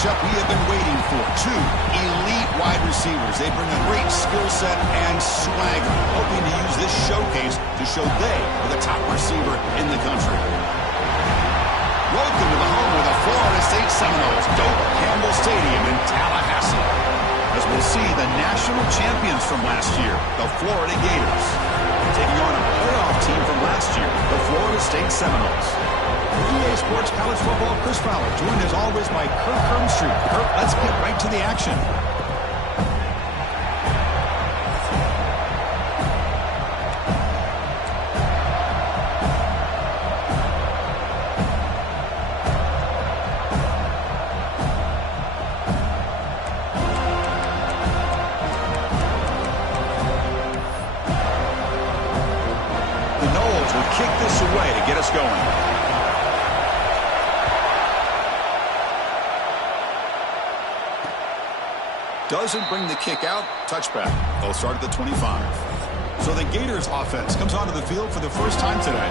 matchup we have been waiting for. Two elite wide receivers. They bring a great skill set and swagger, hoping to use this showcase to show they are the top receiver in the country. Welcome to the home of the Florida State Seminoles, Doak Campbell Stadium in Tallahassee. As we'll see the national champions from last year, the Florida Gators, taking on a playoff team from last year, the Florida State Seminoles. EA Sports College Football, Chris Fowler, joined as always by Kirk Hermstreet. Kirk, let's get right to the action. The Noles will kick this away to get us going. Doesn't bring the kick out. Touchback. They'll start at the 25. So the Gators offense comes onto the field for the first time today.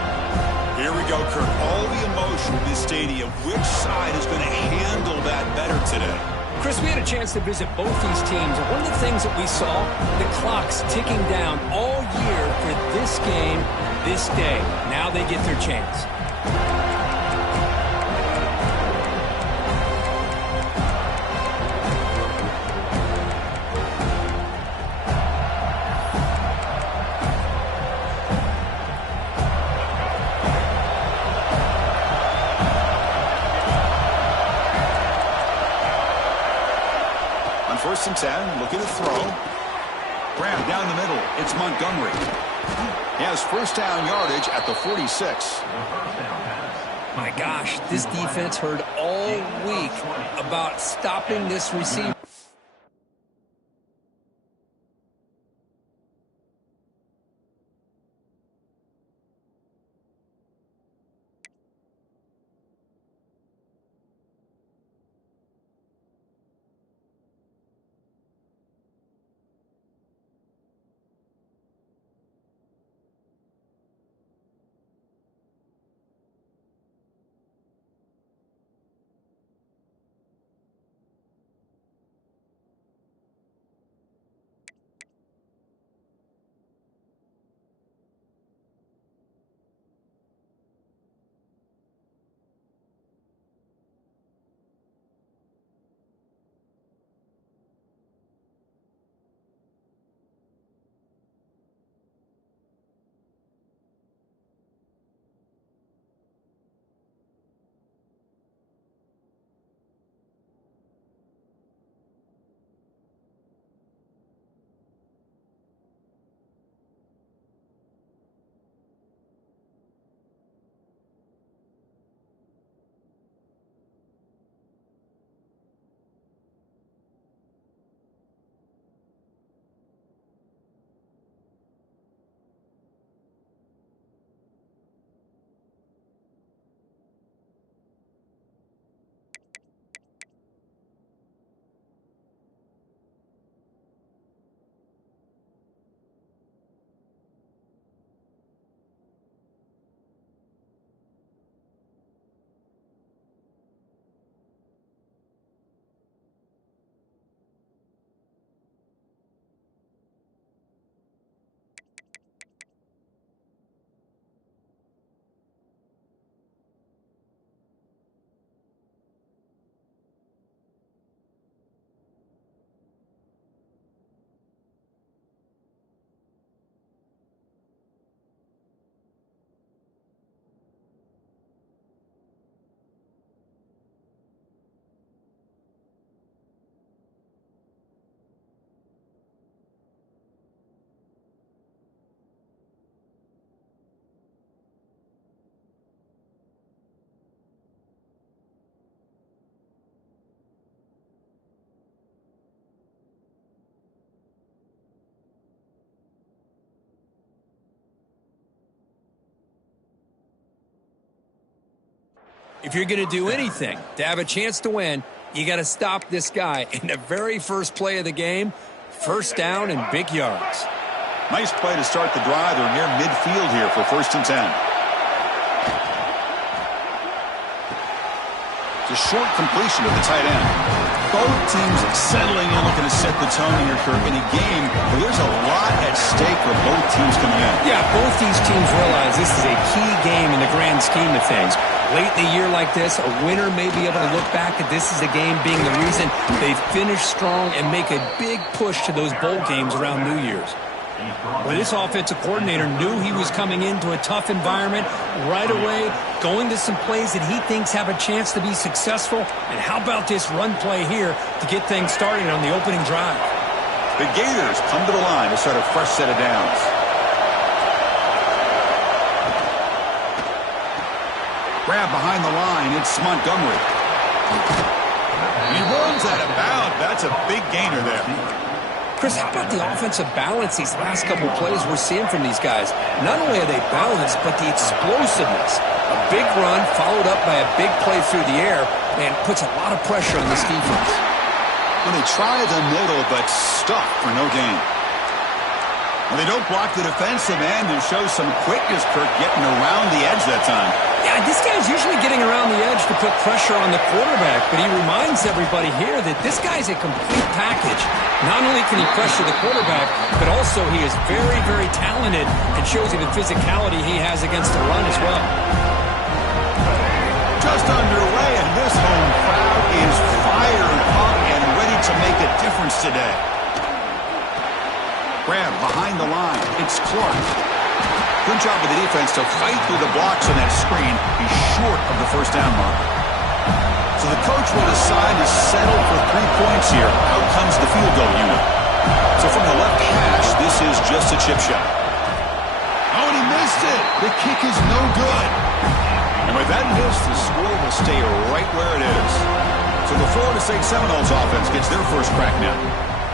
Here we go, Kirk. All the emotion in this stadium. Which side is going to handle that better today? Chris, we had a chance to visit both these teams, and one of the things that we saw, the clock's ticking down all year for this game, this day. Now they get their chance. First and 10, looking to throw. Grab down the middle. It's Montgomery. He has first down yardage at the 46. My gosh, this defense heard all week about stopping this receiver. If you're going to do anything to have a chance to win, you got to stop this guy in the very first play of the game. First down and big yards. Nice play to start the drive. They're near midfield here for first and 10. It's a short completion to the tight end. Both teams settling in, looking to set the tone here, Kirk, in a game where there's a lot at stake for both teams coming in. Yeah, both these teams realize this is a key game in the grand scheme of things. Late in the year like this, a winner may be able to look back at this as a game being the reason they finish strong and make a big push to those bowl games around New Year's. Well, this offensive coordinator knew he was coming into a tough environment right away, going to some plays that he thinks have a chance to be successful. And how about this run play here to get things started on the opening drive? The Gators come to the line to start a fresh set of downs. Grab behind the line, it's Montgomery. He runs out of bounds. That's a big gainer there. Chris, how about the offensive balance these last couple plays we're seeing from these guys? Not only are they balanced, but the explosiveness. A big run followed up by a big play through the air, and puts a lot of pressure on this defense. When they try the middle, but stuck for no gain. When they don't block the defensive end and show some quickness, Kirk, getting around the edge that time. Yeah, this guy's usually getting around the edge to put pressure on the quarterback, but he reminds everybody here that this guy's a complete package. Not only can he pressure the quarterback, but also he is very, very talented and shows you the physicality he has against the run as well. Just underway, and this home crowd is fired up and ready to make a difference today. Grab behind the line. It's Clark. Good job of the defense to fight through the blocks on that screen. He's short of the first down mark. So the coach will decide to settle for 3 points here. Out comes the field goal unit. So from the left hash, this is just a chip shot. Oh, and he missed it. The kick is no good. And with that miss, the score will stay right where it is. So the Florida State Seminoles offense gets their first crack now.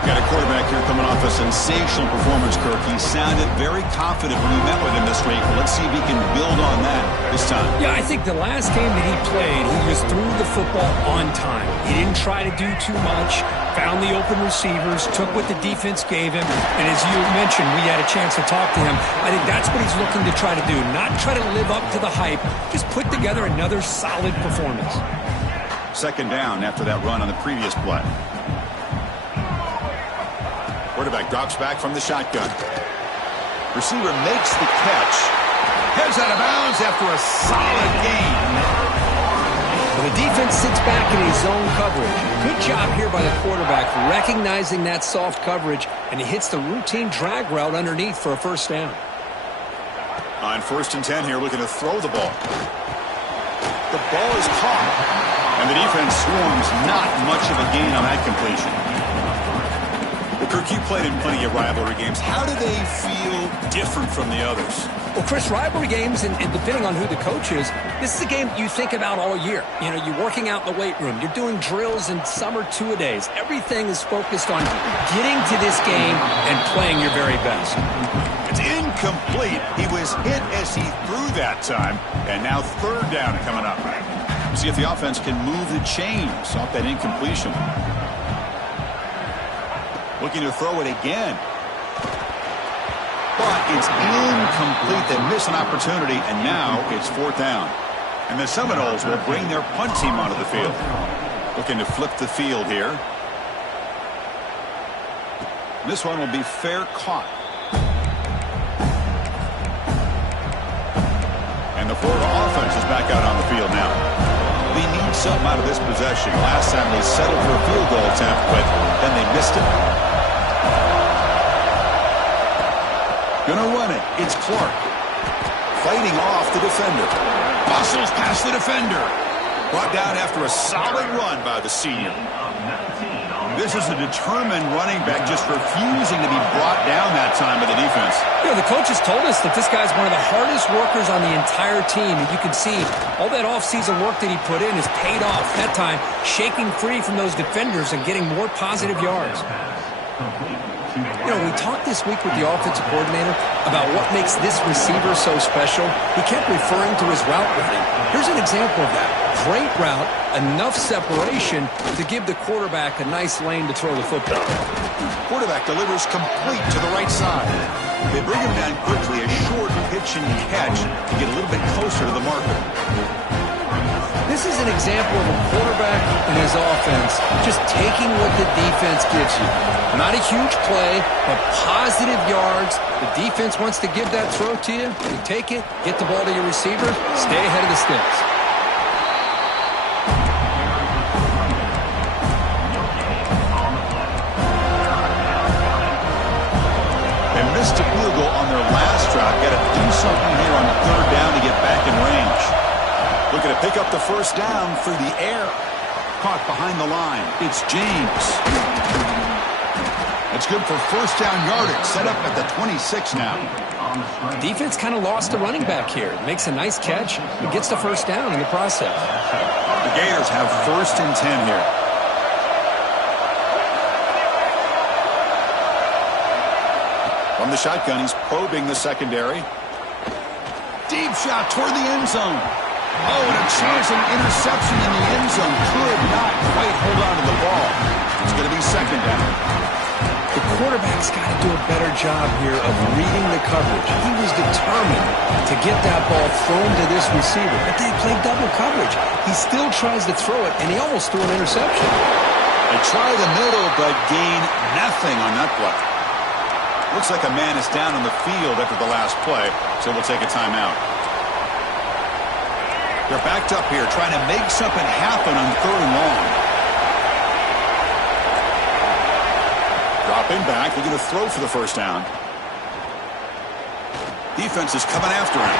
Got a quarterback here coming off a sensational performance, Kirk. He sounded very confident when we met with him this week. Let's see if he can build on that this time. Yeah, I think the last game that he played, he just threw the football on time. He didn't try to do too much, found the open receivers, took what the defense gave him, and as you mentioned, we had a chance to talk to him. I think that's what he's looking to try to do, not try to live up to the hype, just put together another solid performance. Second down after that run on the previous play. Quarterback drops back from the shotgun. Receiver makes the catch. Heads out of bounds after a solid gain. Well, the defense sits back in a zone coverage. Good job here by the quarterback recognizing that soft coverage, and he hits the routine drag route underneath for a first down. On 1st and 10 here, looking to throw the ball. The ball is caught, and the defense swarms. Not much of a gain on that completion. Kirk, you played in plenty of rivalry games. How do they feel different from the others? Well, Chris, rivalry games, and depending on who the coach is, this is a game you think about all year. You know, you're working out in the weight room. You're doing drills and summer two-a-days. Everything is focused on getting to this game and playing your very best. It's incomplete. He was hit as he threw that time, and now 3rd down coming up. See if the offense can move the chains off that incompletion. Looking to throw it again. But it's incomplete. They miss an opportunity, and now it's 4th down. And the Seminoles will bring their punt team onto the field. Looking to flip the field here. This one will be fair caught. And the Florida offense is back out on the field now. They need something out of this possession. Last time they settled for a field goal attempt, but then they missed it. Gonna run it. It's Clark. Fighting off the defender. Bustles past the defender. Brought down after a solid run by the senior. This is a determined running back just refusing to be brought down that time by the defense. You know, the coaches told us that this guy's one of the hardest workers on the entire team. And you can see all that offseason work that he put in has paid off. That time, shaking free from those defenders and getting more positive yards. You know, we talked this week with the offensive coordinator about what makes this receiver so special. He kept referring to his route running. Here's an example of that. Great route, enough separation to give the quarterback a nice lane to throw the football. Quarterback delivers complete to the right side. They bring him down quickly, a short pitch and catch to get a little bit closer to the marker. this is an example of a quarterback and his offense just taking what the defense gives you. Not a huge play, but positive yards. The defense wants to give that throw to you. You take it, get the ball to your receiver, stay ahead of the sticks. They missed a field goal on their last drive. Got to do something here on third down to get back in range. Looking to pick up the first down through the air. Caught behind the line. It's James. It's good for first down yardage. Set up at the 26 now. Defense kind of lost a running back here. Makes a nice catch and gets the first down in the process. The Gators have first and 10 here. From the shotgun, he's probing the secondary. Deep shot toward the end zone. Oh, and a chance of interception in the end zone. Could not quite hold on to the ball. It's going to be second down. The quarterback's got to do a better job here of reading the coverage. He was determined to get that ball thrown to this receiver, but they played double coverage. He still tries to throw it, and he almost threw an interception. They try the middle, but gain nothing on that play. Looks like a man is down on the field after the last play, so we'll take a timeout. They're backed up here, trying to make something happen on third and long. Dropping back, looking to throw for the first down. Defense is coming after him.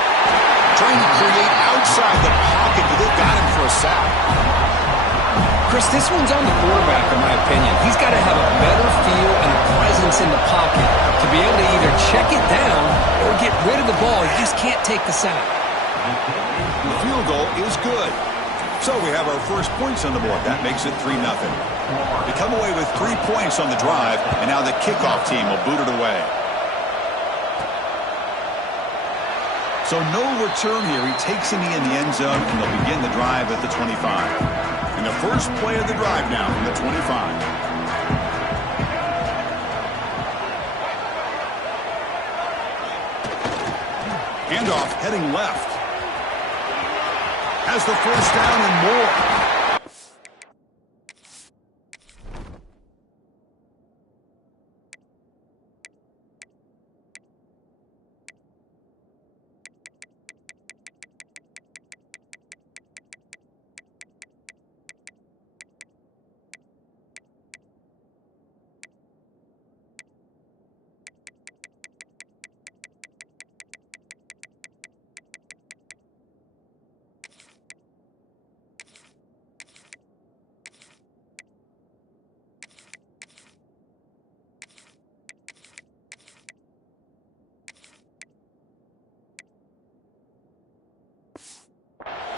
Trying to create outside the pocket, but they've got him for a sack. Chris, this one's on the quarterback, in my opinion. He's got to have a better feel and a presence in the pocket to be able to either check it down or get rid of the ball. You just can't take the sack. The field goal is good. So we have our first points on the board. That makes it 3-0. They come away with 3 points on the drive, and now the kickoff team will boot it away. So no return here. He takes it in the end zone, and they'll begin the drive at the 25. And the first play of the drive now from the 25. Handoff heading left. Has the first down and more.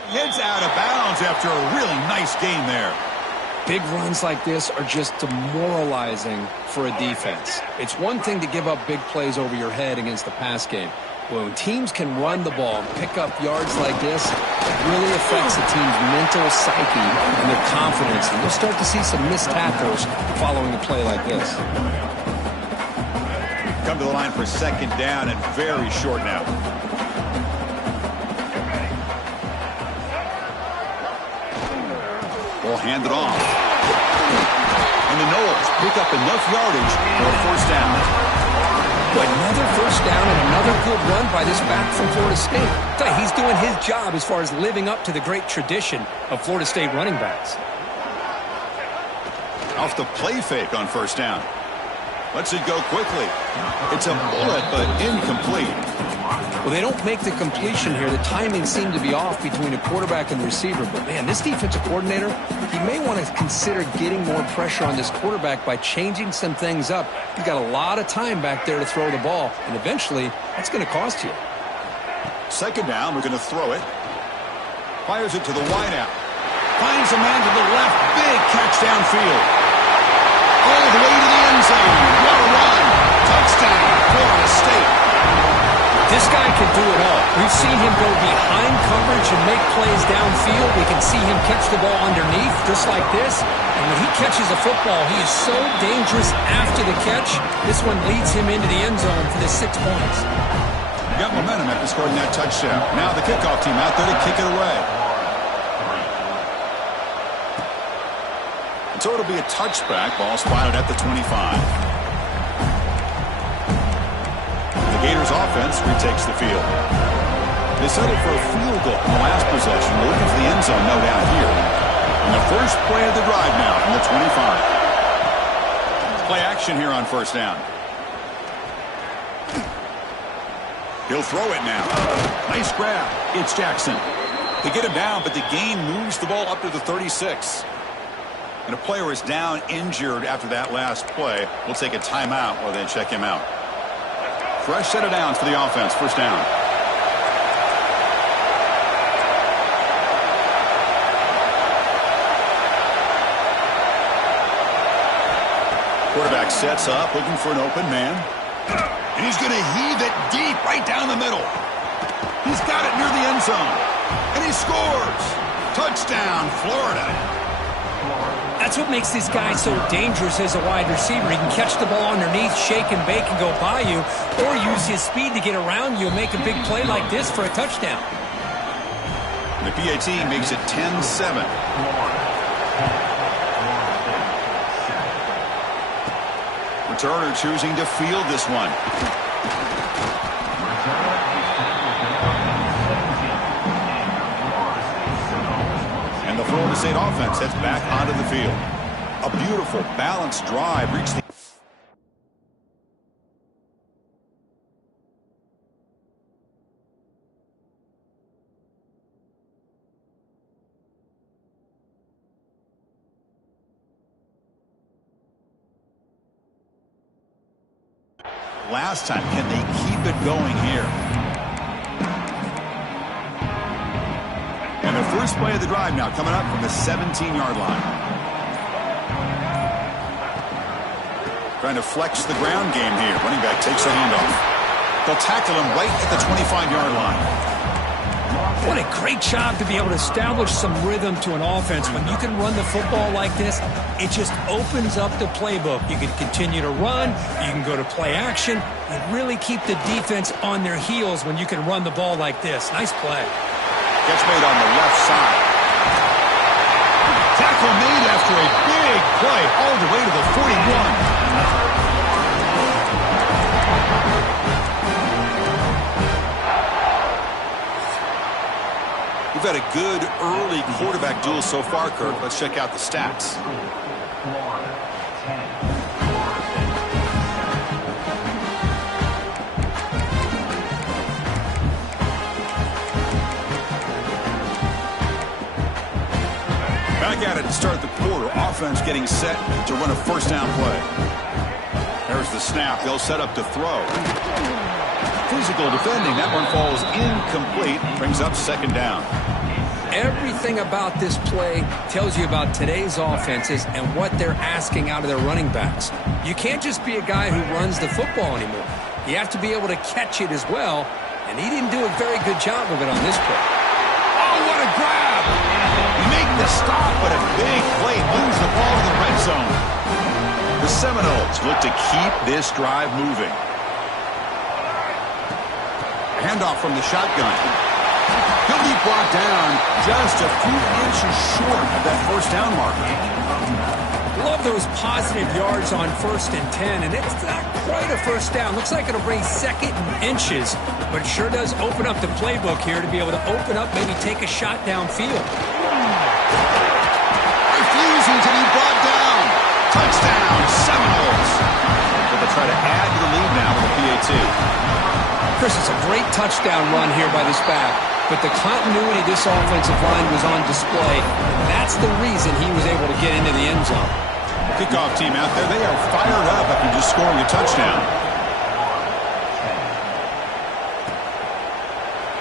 Heads out of bounds after a really nice game there. Big runs like this are just demoralizing for a defense. It's one thing to give up big plays over your head against the pass game. When teams can run the ball and pick up yards like this, it really affects the team's mental psyche and their confidence. And you'll start to see some missed tackles following a play like this. Come to the line for second down and very short now. Ball handed off. And the Noles pick up enough yardage for a first down. Another first down and another good run by this back from Florida State. He's doing his job as far as living up to the great tradition of Florida State running backs. Off the play fake on first down. Lets it go quickly. It's a bullet, but incomplete. Well, they don't make the completion here. The timing seemed to be off between a quarterback and the receiver. But, man, this defensive coordinator, he may want to consider getting more pressure on this quarterback by changing some things up. He's got a lot of time back there to throw the ball, and eventually that's going to cost you. Second down, we're going to throw it. Fires it to the wideout. Finds a man to the left. Big catch downfield. All the way to the end zone. What a run. Touchdown, Florida State. This guy can do it all. We've seen him go behind coverage and make plays downfield. We can see him catch the ball underneath, just like this. And when he catches a football, he is so dangerous after the catch. This one leads him into the end zone for the 6 points. Got momentum after scoring that touchdown. Now the kickoff team out there to kick it away. So it'll be a touchback. Ball spotted at the 25. The Gators offense retakes the field. They settled for a field goal in the last possession. They're looking for the end zone, no doubt here. And the first play of the drive now from the 25. Play action here on first down. He'll throw it now. Nice grab. It's Jackson. They get him down, but the gain moves the ball up to the 36. And a player is down injured after that last play. We'll take a timeout while they check him out. Fresh set of downs for the offense. First down. Quarterback sets up, looking for an open man. And he's going to heave it deep right down the middle. He's got it near the end zone. And he scores. Touchdown, Florida. That's what makes this guy so dangerous as a wide receiver. He can catch the ball underneath, shake and bake, and go by you, or use his speed to get around you and make a big play like this for a touchdown. The PAT makes it 10-7. Returner choosing to field this one. And the Florida State offense heads back onto the field. A beautiful, balanced drive reached the... Last time, can they keep it going here? And the first play of the drive now coming up from the 17-yard line. Trying to flex the ground game here. Running back takes a handoff. They'll tackle him right at the 25-yard line. What a great job to be able to establish some rhythm to an offense. When you can run the football like this, it just opens up the playbook. You can continue to run. You can go to play action. You really keep the defense on their heels when you can run the ball like this. Nice play. Catch made on the left side. Tackle made after a big play all the way to the 41. We've had a good early quarterback duel so far, Kirk. Let's check out the stats. Back at it to start the quarter. Offense getting set to run a first down play. There's the snap. They'll set up to throw. Physical defending. That one falls incomplete. Brings up second down. Everything about this play tells you about today's offenses and what they're asking out of their running backs. You can't just be a guy who runs the football anymore. You have to be able to catch it as well, and he didn't do a very good job of it on this play. Oh, what a grab! You make the stop, but a big play moves the ball to the red zone. The Seminoles look to keep this drive moving. Handoff from the shotgun. He'll be brought down just a few inches short of that first down marker. Love those positive yards on 1st and 10, and it's not quite a first down. Looks like it'll bring second and inches, but it sure does open up the playbook here to be able to open up, maybe take a shot downfield. Refusing to be brought down. Touchdown, Seminoles. They'll try to add to the lead now with the PAT. Chris, it's a great touchdown run here by this back, but the continuity of this offensive line was on display, and that's the reason he was able to get into the end zone. Kickoff team out there, they are fired up after just scoring a touchdown.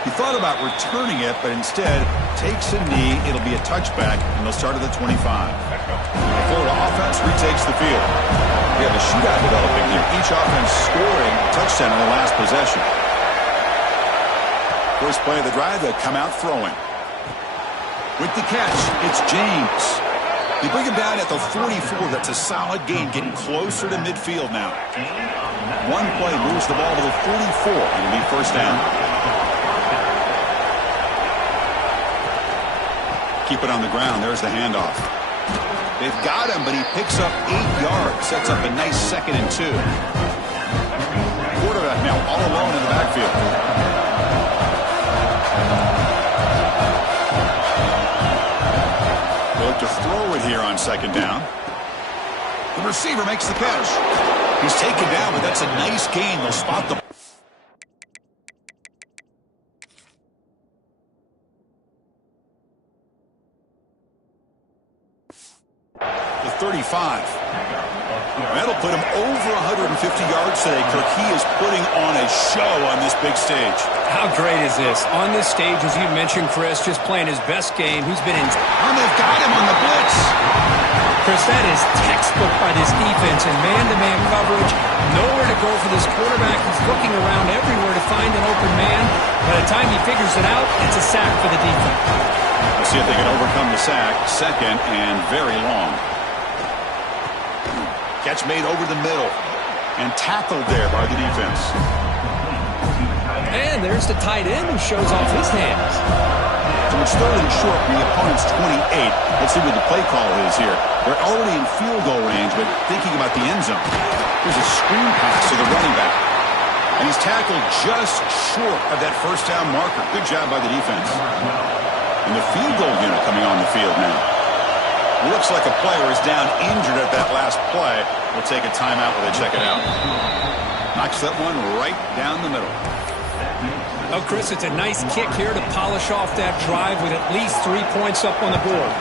He thought about returning it, but instead takes a knee. It'll be a touchback, and they'll start at the 25. The Florida offense retakes the field. We have a shootout developing here. Each offense scoring a touchdown in the last possession. First play of the drive, they'll come out throwing. With the catch, it's James. They bring him down at the 44. That's a solid gain, getting closer to midfield now. One play moves the ball to the 44. It'll be first down. Keep it on the ground. There's the handoff. They've got him, but he picks up 8 yards. Sets up a nice 2nd and 2. Quarterback now all alone in the backfield. They'll look to throw it here on 2nd down. The receiver makes the catch. He's taken down, but that's a nice gain. They'll spot the... The 35. That'll put him over 150 yards today, Kirk. He is putting on a show on this big stage. How great is this? On this stage, as you mentioned, Chris, just playing his best game. He's been in... And they've got him on the blitz. Chris, that is textbook by this defense and man-to-man coverage. Nowhere to go for this quarterback. He's looking around everywhere to find an open man. By the time he figures it out, it's a sack for the defense. Let's see if they can overcome the sack. 2nd and very long. Catch made over the middle and tackled there by the defense. And there's the tight end who shows off his hands. So it's 3rd and short from the opponent's 28. Let's see what the play call is here. They're already in field goal range, but thinking about the end zone. Here's a screen pass to the running back. And he's tackled just short of that 1st down marker. Good job by the defense. And the field goal unit coming on the field now. Looks like a player is down injured at that last play. We'll take a timeout while they check it out. Knocks that one right down the middle. Oh, Chris, it's a nice kick here to polish off that drive with at least 3 points up on the board.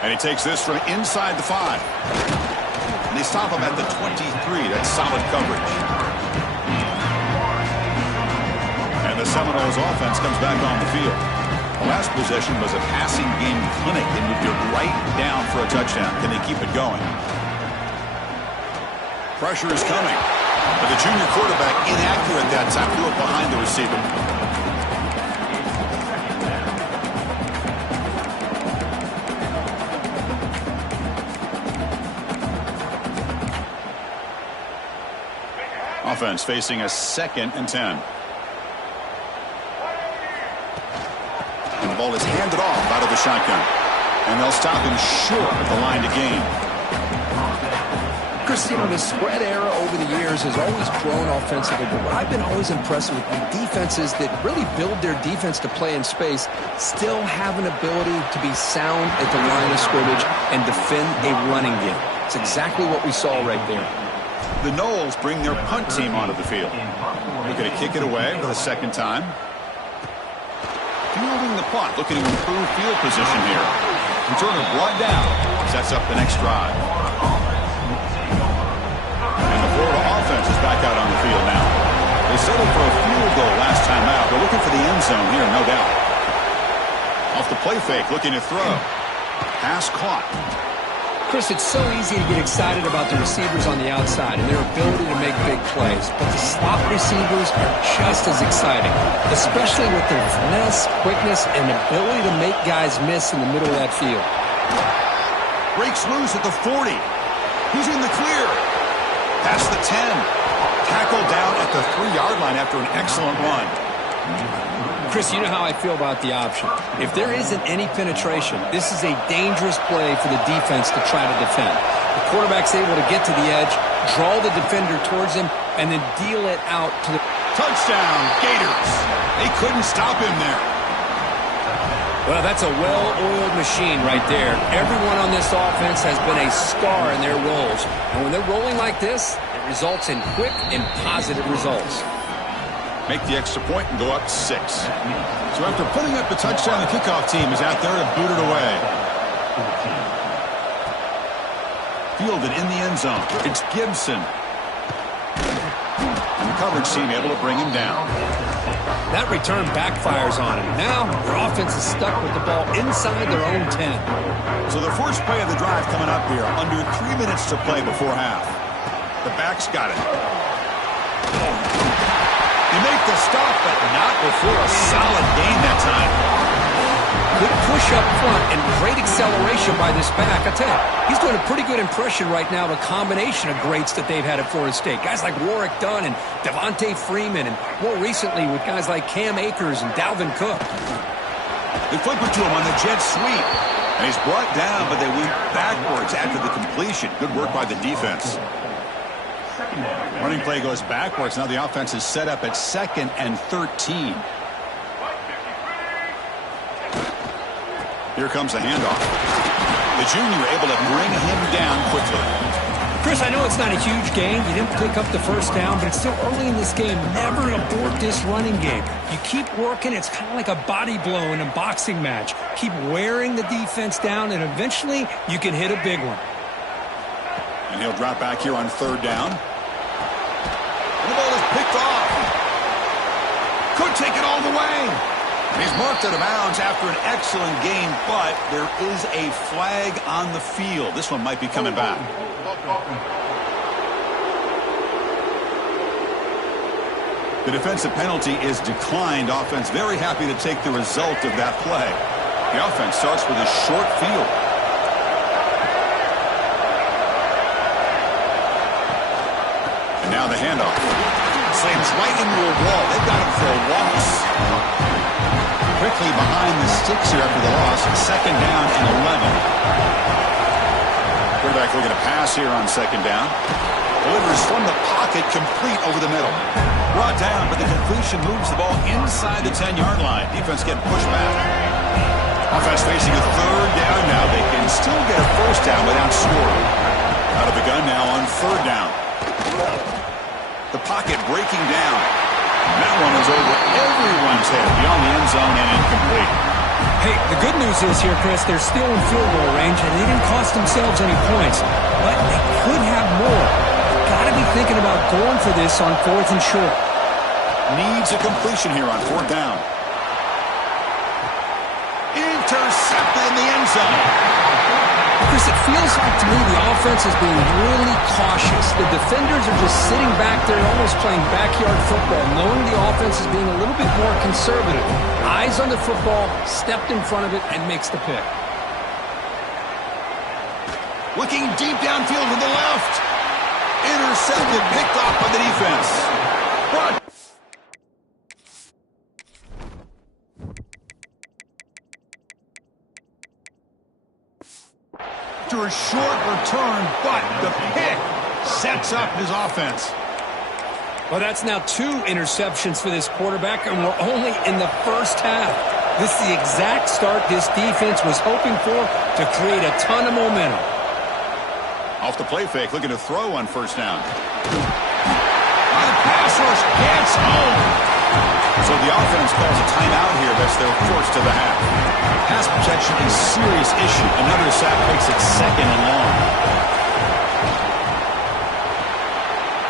And he takes this from inside the 5. And they stop him at the 23. That's solid coverage. And the Seminoles offense comes back on the field. The last possession was a passing game clinic. They moved it right down for a touchdown. Can they keep it going? Pressure is coming. But the junior quarterback inaccurate that time. Threw it behind the receiver. Offense facing a 2nd and 10. And the ball is handed off out of the shotgun. And they'll stop him short of the line to gain. Chris, you know, the spread era over the years has always grown offensively, but what I've been always impressed with the defenses that really build their defense to play in space still have an ability to be sound at the line of scrimmage and defend a running game. It's exactly what we saw right there. The Noles bring their punt team onto the field. They're going to kick it away for the 2nd time. Fielding the punt, looking to improve field position here. Returner brought down. Sets up the next drive. And the Florida offense is back out on the field now. They settled for a field goal last time out. They're looking for the end zone here, no doubt. Off the play fake, looking to throw. Pass caught. Chris, it's so easy to get excited about the receivers on the outside and their ability to make big plays, but the slot receivers are just as exciting, especially with their finesse, quickness, and ability to make guys miss in the middle of that field. Breaks loose at the 40. He's in the clear. Past the 10. Tackled down at the 3-yard line after an excellent run. Chris, you know how I feel about the option. If there isn't any penetration, this is a dangerous play for the defense to try to defend. The quarterback's able to get to the edge, draw the defender towards him, and then deal it out to the... Touchdown, Gators. They couldn't stop him there. Well, that's a well-oiled machine right there. Everyone on this offense has been a star in their roles. And when they're rolling like this, it results in quick and positive results. Make the extra point and go up 6. So after putting up the touchdown, the kickoff team is out there to boot it away. Fielded in the end zone. It's Gibson. And the coverage team able to bring him down. That return backfires on him. Now their offense is stuck with the ball inside their own 10. So the first play of the drive coming up here. Under 3 minutes to play before half. The back's got it. They make the stop, but not before a solid gain that time. Good push up front and great acceleration by this back. I tell you, he's doing a pretty good impression right now of a combination of greats that they've had at Florida State. Guys like Warwick Dunn and Devontae Freeman, and more recently with guys like Cam Akers and Dalvin Cook. They flip it to him on the jet sweep. And he's brought down, but they went backwards after the completion. Good work by the defense. Running play goes backwards. Now the offense is set up at 2nd and 13. Here comes the handoff. The junior able to bring him down quickly. Chris, I know it's not a huge gain. You didn't pick up the first down, but it's still early in this game. Never abort this running game. You keep working. It's kind of like a body blow in a boxing match. Keep wearing the defense down, and eventually you can hit a big one. And he'll drop back here on 3rd down. And the ball is picked off. Could take it all the way. He's marked out of bounds after an excellent game, but there is a flag on the field. This one might be coming back. The defensive penalty is declined. Offense very happy to take the result of that play. The offense starts with a short field. And now the handoff. Slams right into a wall. They've got him for a loss. Quickly behind the sticks here after the loss. 2nd down and 11. Quarterback looking to pass here on 2nd down. Delivers from the pocket, complete over the middle. Brought down, but the completion moves the ball inside the 10-yard line. Defense getting pushed back. Offense facing a 3rd down now. They can still get a 1st down without scoring. Out of the gun now on 3rd down. The pocket breaking down. That one is over everyone's head beyond the end zone and incomplete. Hey, the good news is here, Chris, they're still in field goal range, and they didn't cost themselves any points. But they could have more. Got to be thinking about going for this on 4th and short. Needs a completion here on 4th down. Intercepted in the end zone. Chris, it feels like to me the offense is being really cautious. The defenders are just sitting back there almost playing backyard football, knowing the offense is being a little bit more conservative. Eyes on the football, stepped in front of it, and makes the pick. Looking deep downfield to the left. Intercepted, picked off by the defense. But to a short return, but the pick sets up his offense. Well, that's now 2 interceptions for this quarterback, and we're only in the first half. This is the exact start this defense was hoping for to create a ton of momentum. Off the play fake, looking to throw on 1st down. On the pass rush, gets home. So the offense calls a timeout here. That's their 1st of the half. Pass protection is a serious issue. Another sack makes it 2nd and long.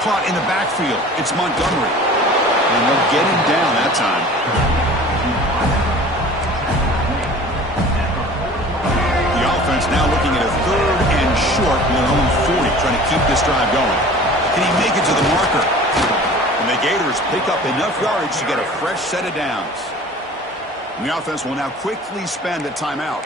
Caught in the backfield. It's Montgomery. And they'll get him down that time. The offense now looking at a 3rd and short with their own 40, trying to keep this drive going. Can he make it to the marker? And the Gators pick up enough yardage to get a fresh set of downs. And the offense will now quickly spend a timeout.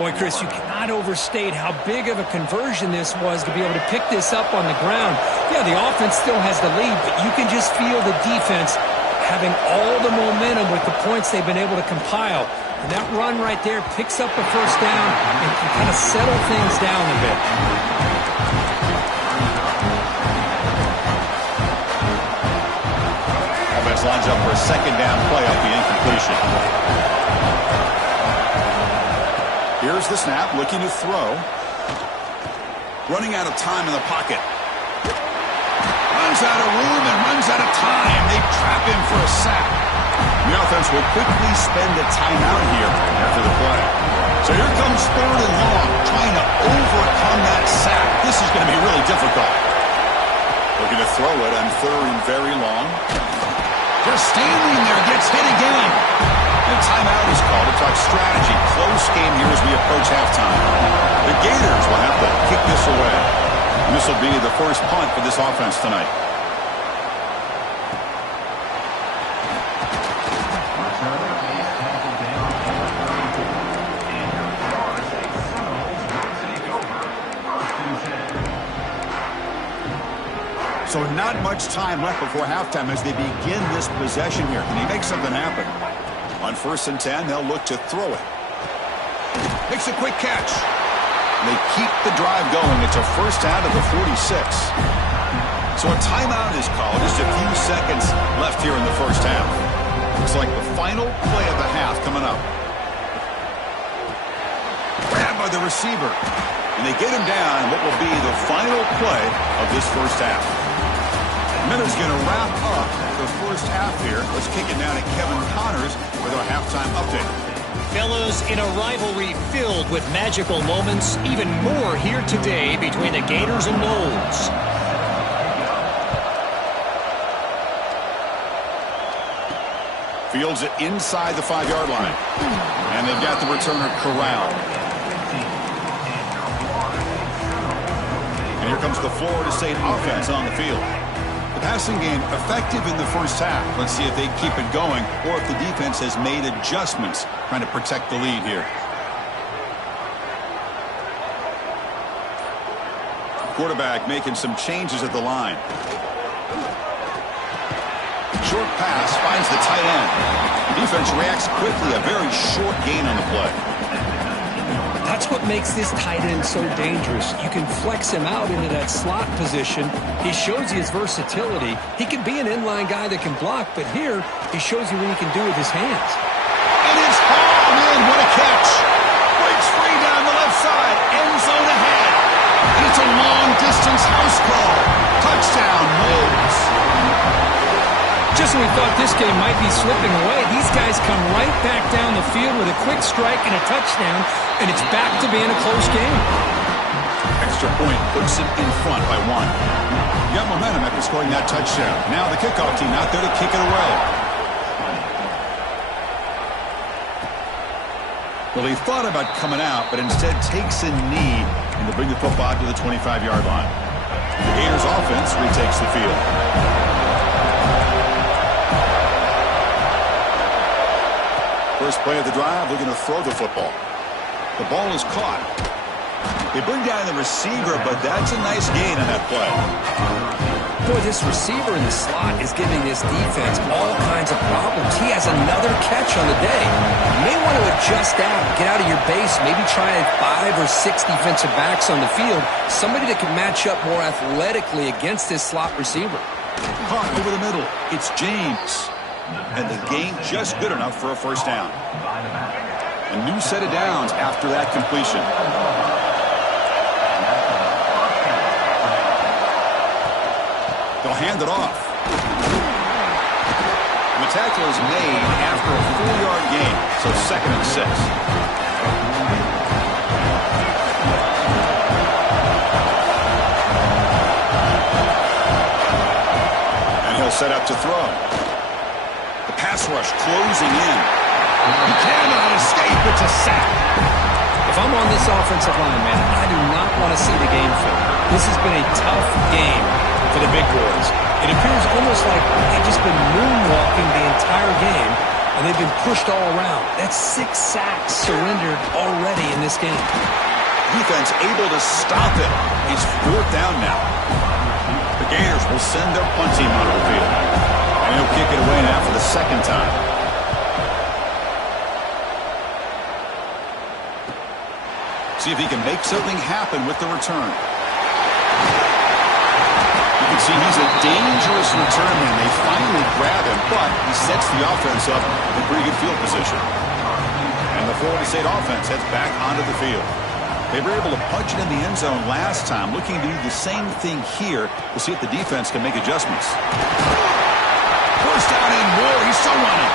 Boy, Chris, you cannot overstate how big of a conversion this was to be able to pick this up on the ground. Yeah, the offense still has the lead, but you can just feel the defense having all the momentum with the points they've been able to compile. And that run right there picks up the 1st down and can kind of settle things down a bit. Lines up for a 2nd down play off the incompletion. Here's the snap, looking to throw. Running out of time in the pocket. Runs out of room and runs out of time. They trap him for a sack. The offense will quickly spend a timeout here after the play. So here comes 3rd and long, trying to overcome that sack. This is going to be really difficult. Looking to throw it on 3rd and very long. Just standing there, gets hit again. And timeout is called to talk strategy. Close game here as we approach halftime. The Gators will have to kick this away. And this will be the first punt for this offense tonight. So not much time left before halftime as they begin this possession here. Can he make something happen? On 1st and 10, they'll look to throw it. Makes a quick catch. They keep the drive going. It's a first down to the 46. So a timeout is called. Just a few seconds left here in the first half. Looks like the final play of the half coming up. Grabbed by the receiver. And they get him down what will be the final play of this first half. Miller's going to wrap up the first half here. Let's kick it down to Kevin Connors with our halftime update. Fellas, in a rivalry filled with magical moments, even more here today between the Gators and Noles. Fields it inside the 5-yard line. And they've got the returner corralled. And here comes the Florida State offense on the field. The passing game effective in the first half. Let's see if they keep it going or if the defense has made adjustments trying to protect the lead here. Quarterback making some changes at the line. Short pass finds the tight end. The defense reacts quickly. A very short gain on the play. That's what makes this tight end so dangerous. You can flex him out into that slot position. He shows you his versatility. He can be an inline guy that can block, but here he shows you what he can do with his hands. And it's hauled in. What a catch. Breaks free down the left side. End zone ahead. And it's a long-distance house call. Touchdown, Noles. Just when we thought this game might be slipping away, these guys come right back down the field with a quick strike and a touchdown, and it's back to being a close game. Extra point puts it in front by 1. You got momentum after scoring that touchdown. Now the kickoff team out there to kick it away. Well, he thought about coming out, but instead takes a knee and to bring the football to the 25-yard line. The Gators offense retakes the field. First play of the drive, looking to throw the football. The ball is caught. They bring down the receiver, but that's a nice gain on that play. Boy, this receiver in the slot is giving this defense all kinds of problems. He has another catch on the day. You may want to adjust out, get out of your base, maybe try 5 or 6 defensive backs on the field, somebody that can match up more athletically against this slot receiver. Caught over the middle. It's James. And the gain just good enough for a first down. A new set of downs after that completion. They'll hand it off. And the tackle is made after a 4-yard gain, so 2nd and 6. And he'll set up to throw. Pass rush closing in. He cannot escape. It's a sack. If I'm on this offensive line, man, I do not want to see the game film. This has been a tough game for the big boys. It appears almost like they've just been moonwalking the entire game, and they've been pushed all around. That's 6 sacks surrendered already in this game. Defense able to stop it. It's 4th down now. The Gators will send their punt team onto the field. And he'll kick it away now for the 2nd time. See if he can make something happen with the return. You can see he's a dangerous return man. They finally grab him, but he sets the offense up in pretty good field position. And the Florida State offense heads back onto the field. They were able to punch it in the end zone last time, looking to do the same thing here to see if the defense can make adjustments. First down and more. He's still running.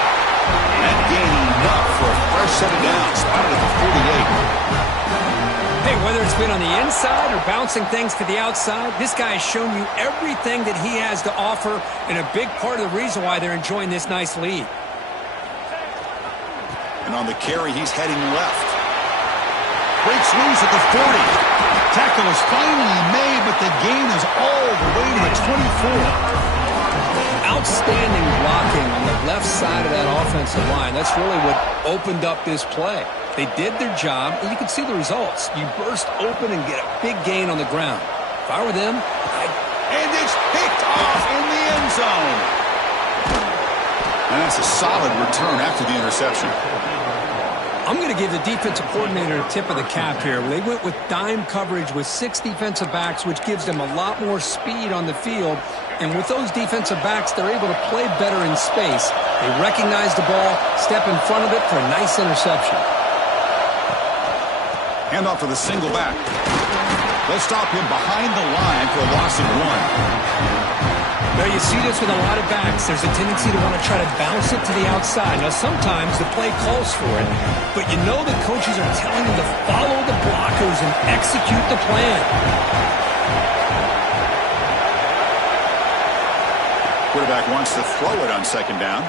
And gaining enough for a fresh set of downs. Spotted at the 48. Hey, whether it's been on the inside or bouncing things to the outside, this guy has shown you everything that he has to offer, and a big part of the reason why they're enjoying this nice lead. And on the carry, he's heading left. Breaks loose at the 40. Tackle is finally made, but the gain is all the way to the 24. Outstanding blocking on the left side of that offensive line. That's really what opened up this play. They did their job, and you can see the results. You burst open and get a big gain on the ground. If I were them, And it's picked off in the end zone. And that's a solid return after the interception. I'm going to give the defensive coordinator a tip of the cap here. They went with dime coverage with 6 defensive backs, which gives them a lot more speed on the field. And with those defensive backs, they're able to play better in space. They recognize the ball, step in front of it for a nice interception. Handoff for the single back. They'll stop him behind the line for a loss of 1. Now, you see this with a lot of backs. There's a tendency to want to try to bounce it to the outside. Now, sometimes the play calls for it, but you know the coaches are telling them to follow the blockers and execute the plan. Quarterback wants to throw it on second down.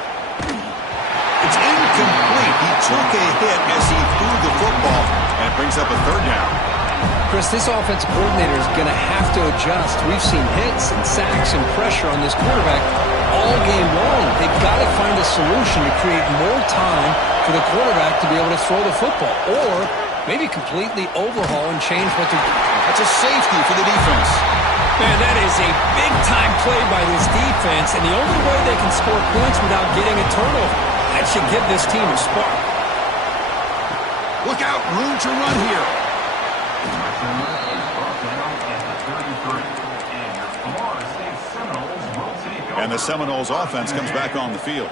It's incomplete. He took a hit as he threw the football, and it brings up a third down. Chris, this offensive coordinator is going to have to adjust. We've seen hits and sacks and pressure on this quarterback all game long. They've got to find a solution to create more time for the quarterback to be able to throw the football, or maybe completely overhaul and change what they're doing. That's a safety for the defense. Man, that is a big-time play by this defense, and the only way they can score points without getting a turnover. That should give this team a spark. Look out, room to run here. And the Seminoles offense comes back on the field.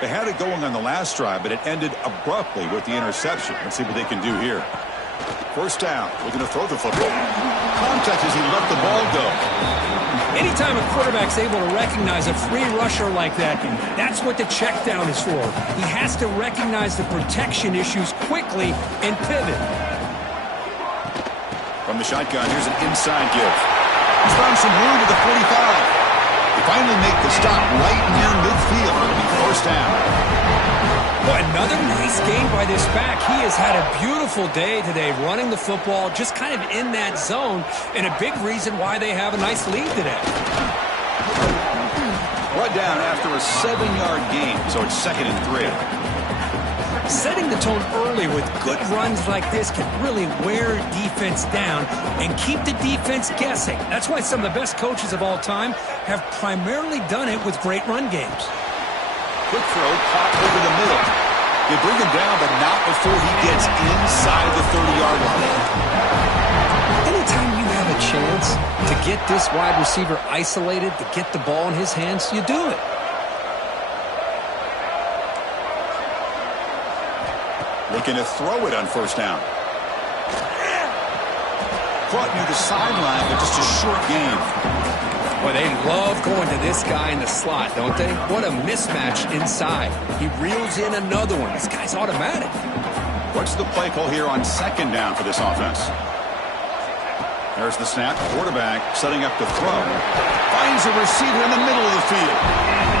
They had it going on the last drive, but it ended abruptly with the interception. Let's see what they can do here. First down, looking to throw the football. Contact as he let the ball go. Anytime a quarterback's able to recognize a free rusher like that, that's what the check down is for. He has to recognize the protection issues quickly and pivot. From the shotgun, here's an inside give. He's found some room at the 45. They finally make the stop right near midfield. It'll be first down. Boy, another nice game by this back. He has had a beautiful day today running the football, just kind of in that zone, and a big reason why they have a nice lead today. Brought down after a 7-yard gain, so it's 2nd and 3. Setting the tone early with good runs like this can really wear defense down and keep the defense guessing. That's why some of the best coaches of all time have primarily done it with great run games. Quick throw, caught over the middle. They bring him down, but not before he gets inside the 30-yard line. Anytime you have a chance to get this wide receiver isolated, to get the ball in his hands, you do it. Looking to throw it on first down. Caught near the sideline, but just a short game. Boy, they love going to this guy in the slot, don't they? What a mismatch inside. He reels in another one. This guy's automatic. What's the play call here on second down for this offense? There's the snap. Quarterback setting up to throw. Finds a receiver in the middle of the field.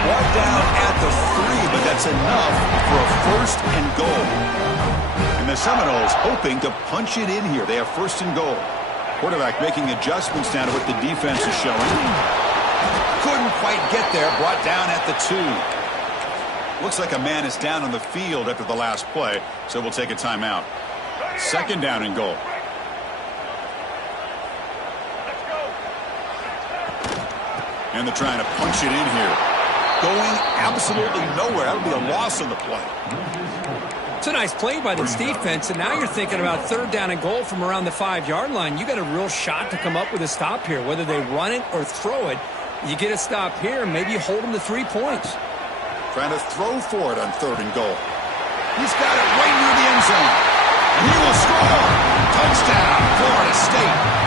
Brought down at the 3, but that's enough for a first and goal. And the Seminoles hoping to punch it in here. They have first and goal. Quarterback making adjustments down to what the defense is showing. Couldn't quite get there. Brought down at the 2. Looks like a man is down on the field after the last play, so we'll take a timeout. Second down and goal. And they're trying to punch it in here. Going absolutely nowhere. That'll be a loss on the play. It's a nice play by this defense, and now you're thinking about third down and goal from around the 5-yard line. You got a real shot to come up with a stop here. Whether they run it or throw it, you get a stop here, and maybe you hold them to 3 points. Trying to throw for it on third and goal. He's got it right near the end zone. And he will score. Touchdown, Florida State.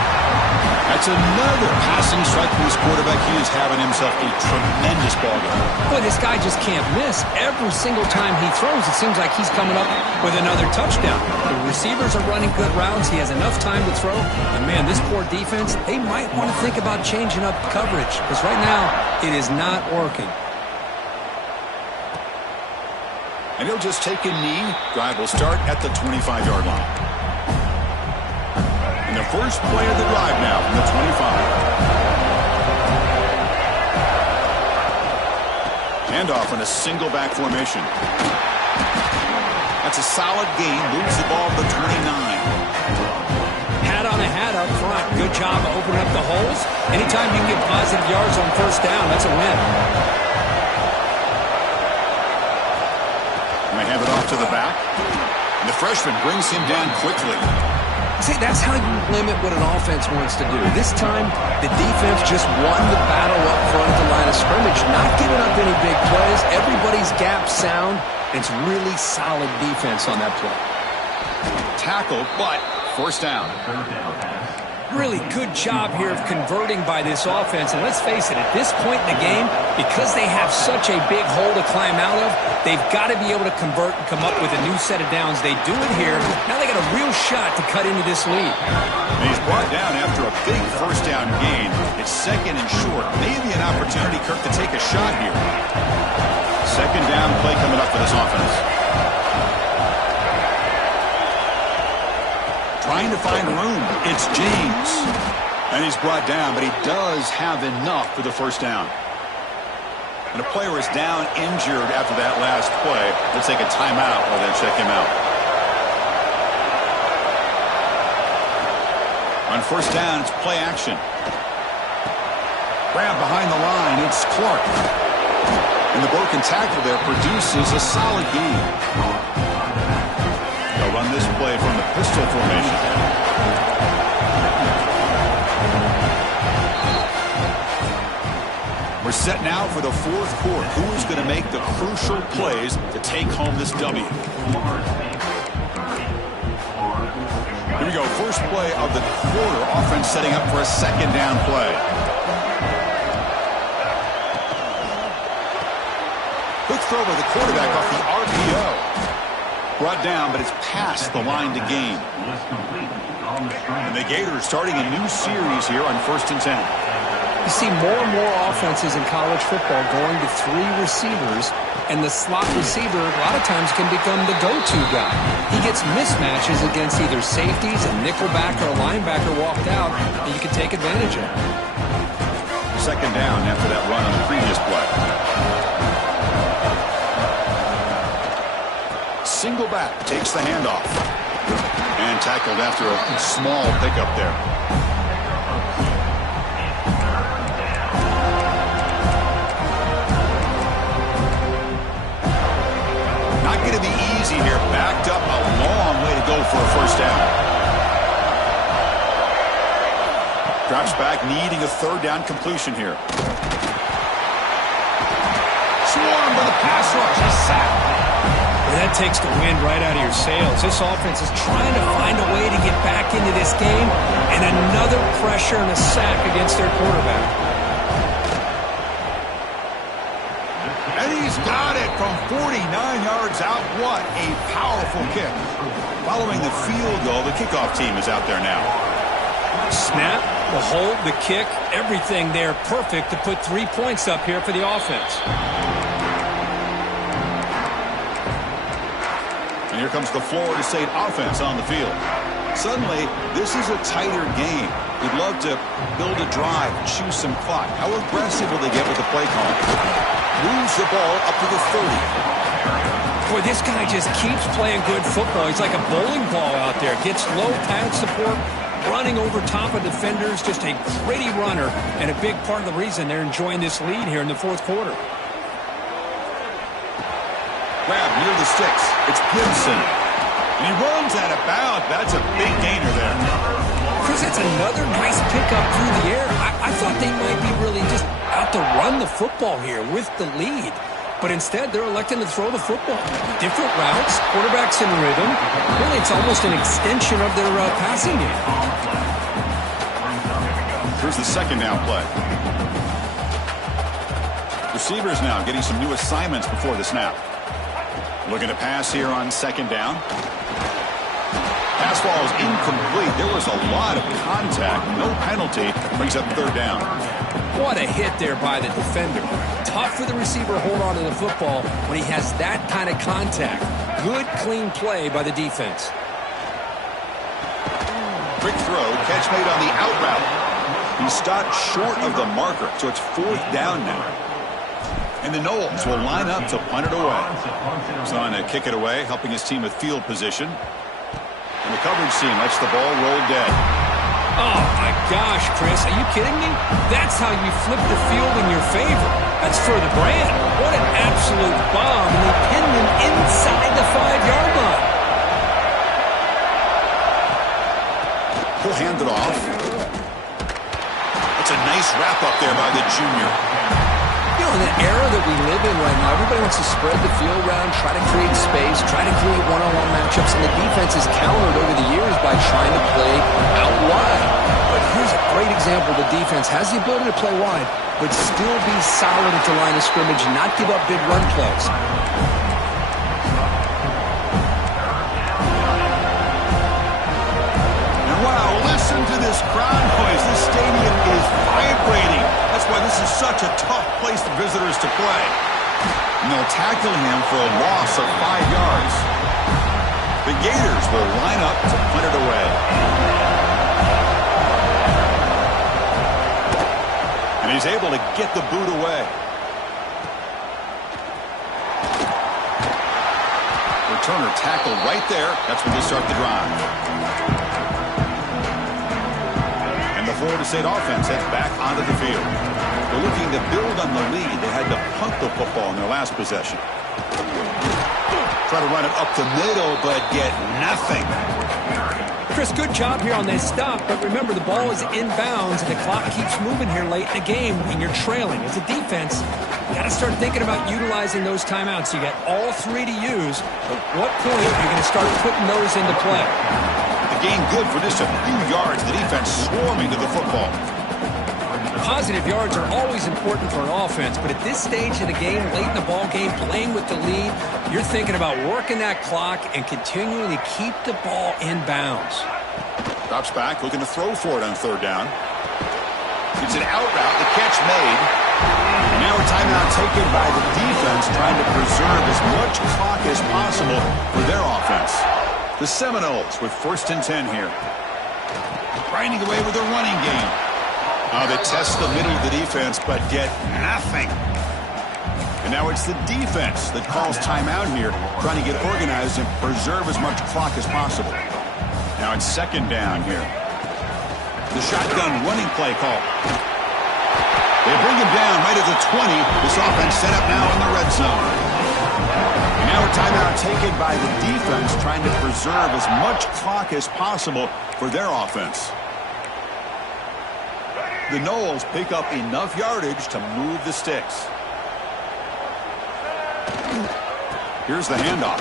That's another passing strike from his quarterback. He is having himself a tremendous ball game. Boy, this guy just can't miss. Every single time he throws, it seems like he's coming up with another touchdown. The receivers are running good routes. He has enough time to throw. And, man, this poor defense, they might want to think about changing up coverage because right now it is not working. And he'll just take a knee. Drive will start at the 25-yard line. And the first play of the drive now from the 25. Handoff on a single back formation. That's a solid gain. Moves the ball to the 29. Hat on a hat up front. Good job opening up the holes. Anytime you can get positive yards on first down, that's a win. Hand it off to the back. And the freshman brings him down quickly. See, that's how you limit what an offense wants to do. This time, the defense just won the battle up front at the line of scrimmage, not giving up any big plays. Everybody's gap sound. It's really solid defense on that play. Tackle, but first down. Really good job here of converting by this offense. And let's face it, at this point in the game, because they have such a big hole to climb out of, they've got to be able to convert and come up with a new set of downs. They do it here. Now they got a real shot to cut into this lead. And he's brought down after a big first down gain. It's second and short. Maybe an opportunity, Kirk, to take a shot here. Second down play coming up for this offense. Trying to find room. It's James. And he's brought down, but he does have enough for the first down. And a player is down injured after that last play. Let's take a timeout while they check him out. On first down, it's play action. Grab behind the line. It's Clark. And the broken tackle there produces a solid gain. They'll run this play from the pistol formation. We're set now for the fourth quarter. Who is going to make the crucial plays to take home this W? Here we go. First play of the quarter. Offense setting up for a second down play. Quick throw by the quarterback off the RPO. Brought down, but it's past the line to gain. And the Gators starting a new series here on 1st and 10. You see more and more offenses in college football going to 3 receivers, and the slot receiver a lot of times can become the go-to guy. He gets mismatches against either safeties, a nickelback, or a linebacker walked out, and you can take advantage of it. Second down after that run on the previous play. Single back, takes the handoff. And tackled after a small pickup there. Not going to be easy here. Backed up a long way to go for a first down. Drops back, needing a third down completion here. Swarmed by the pass rush. He's sacked. That takes the wind right out of your sails. This offense is trying to find a way to get back into this game, and another pressure and a sack against their quarterback. And he's got it from 49 yards out. What a powerful kick. Following the field goal, the kickoff team is out there now. Snap, the hold, the kick, everything there perfect to put 3 points up here for the offense. Here comes the Florida State offense on the field. Suddenly, this is a tighter game. You'd love to build a drive, choose some clock. How aggressive will they get with the play call? Moves the ball up to the 30. Boy, this guy just keeps playing good football. He's like a bowling ball out there. Gets low pad support, running over top of defenders. Just a gritty runner, and a big part of the reason they're enjoying this lead here in the fourth quarter. Grab near the sticks. It's Gibson. And he runs out of bounds. That's a big gainer there. Chris, it's another nice pickup through the air. I thought they might be really just out to run the football here with the lead. But instead, they're electing to throw the football. Different routes, quarterback's in rhythm. Really, it's almost an extension of their passing game. Here's the second down play. Receivers now getting some new assignments before the snap. Looking to pass here on second down. Pass ball is incomplete. There was a lot of contact. No penalty. Brings up third down. What a hit there by the defender. Tough for the receiver to hold on to the football when he has that kind of contact. Good, clean play by the defense. Quick throw. Catch made on the out route. He stopped short of the marker, so it's fourth down now. And the Noles will line up to punt it away. He's on to kick it away, helping his team with field position. And the coverage team lets the ball roll dead. Oh, my gosh, Chris. Are you kidding me? That's how you flip the field in your favor. That's for the brand. What an absolute bomb. And they pinned him inside the 5-yard line. He'll hand it off. It's a nice wrap-up there by the junior. You know, in the era that we live in right now, everybody wants to spread the field around, try to create space, try to create one-on-one matchups, and the defense has countered over the years by trying to play out wide. But here's a great example. The defense has the ability to play wide, but still be solid at the line of scrimmage and not give up big run plays. And wow, listen to this crowd noise. This stadium is vibrating. That's why this is such a tough place for visitors to play. And they'll tackle him for a loss of 5 yards. The Gators will line up to punt it away. And he's able to get the boot away. Returner tackled right there. That's when they start the drive. And the Florida State offense heads back onto the field. They're looking to build on the lead. They had to punt the football in their last possession. Try to run it up the middle, but get nothing. Chris, good job here on this stop, but remember the ball is inbounds and the clock keeps moving here late in the game and you're trailing. As a defense, you got to start thinking about utilizing those timeouts. You got all 3 to use. At what point are you going to start putting those into play? The game good for just a few yards. The defense swarming to the football. Positive yards are always important for an offense, but at this stage of the game, late in the ball game, playing with the lead, you're thinking about working that clock and continuing to keep the ball in bounds. Drops back, looking to throw for it on 3rd down. It's an out route, the catch made. And now a timeout taken by the defense, trying to preserve as much clock as possible for their offense. The Seminoles with 1st and 10 here. Grinding away with a running game. They test the middle of the defense, but get nothing. And now it's the defense that calls timeout here, trying to get organized and preserve as much clock as possible. Now it's 2nd down here. The shotgun running play call. They bring him down right at the 20. This offense set up now in the red zone. And now a timeout taken by the defense, trying to preserve as much clock as possible for their offense. The Noles pick up enough yardage to move the sticks. Here's the handoff.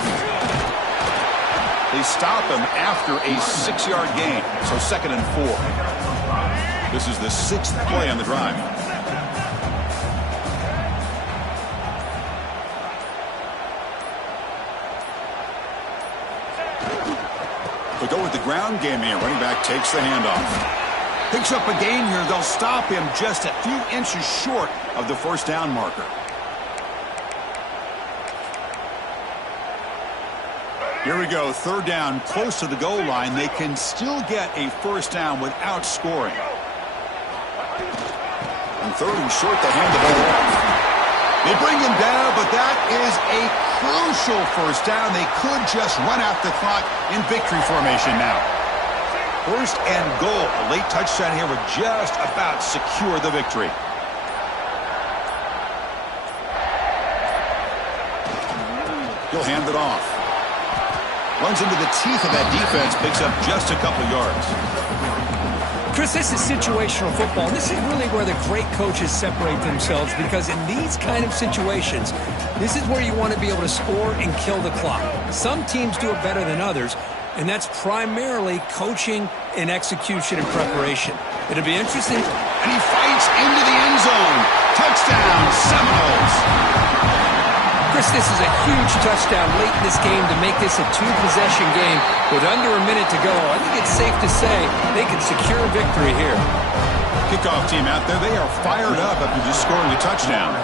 They stop him after a 6-yard gain, so 2nd and 4. This is the 6th play on the drive. They go with the ground game here. Running back takes the handoff. Picks up a gain here. They'll stop him just a few inches short of the 1st down marker. Here we go. 3rd down, close to the goal line. They can still get a 1st down without scoring. And 3rd and short, they hand the ball off. They bring him down, but that is a crucial 1st down. They could just run out the clock in victory formation now. 1st and goal. A late touchdown here would just about secure the victory. He'll hand it off. Runs into the teeth of that defense. Picks up just a couple yards. Chris, this is situational football. This is really where the great coaches separate themselves, because in these kind of situations, this is where you want to be able to score and kill the clock. Some teams do it better than others, and that's primarily coaching and execution and preparation. It'll be interesting. And he fights into the end zone. Touchdown, Seminoles. Chris, this is a huge touchdown late in this game to make this a 2-possession game with under a minute to go. I think it's safe to say they can secure victory here. Kickoff team out there, they are fired up after just scoring a touchdown.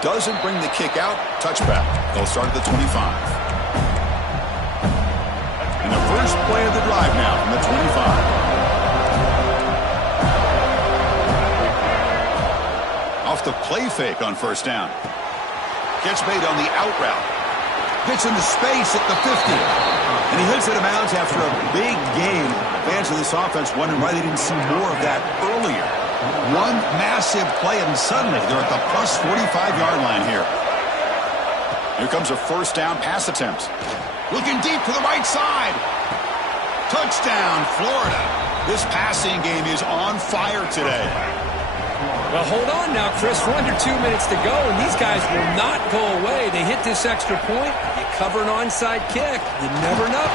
Doesn't bring the kick out. Touchback. They'll start at the 25. And the first play of the drive now from the 25. Off the play fake on 1st down. Catch made on the out route. Gets into space at the 50. And he hits it out of bounds after a big game. Fans of this offense wondering why they didn't see more of that earlier. One massive play, and suddenly they're at the plus 45-yard line here. Here comes a first down pass attempt. Looking deep to the right side. Touchdown, Florida. This passing game is on fire today. Well, hold on now, Chris. We're under 2 minutes to go, and these guys will not go away. They hit this extra point. You cover an onside kick. You never know.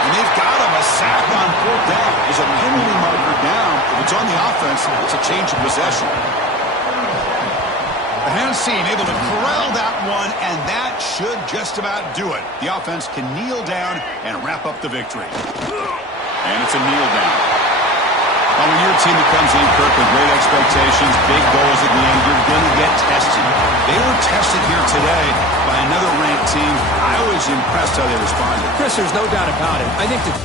And they've got him a sack on 4th down. There's a penalty marker down. If it's on the offense, it's a change of possession. The hands team able to corral that one, and that should just about do it. The offense can kneel down and wrap up the victory. And it's a kneel down. Well, when you're a team that comes in, Kirk, with great expectations, big goals at the end, you're going to get tested. They were tested here today by another ranked team. I was impressed how they responded. Chris, there's no doubt about it. I think the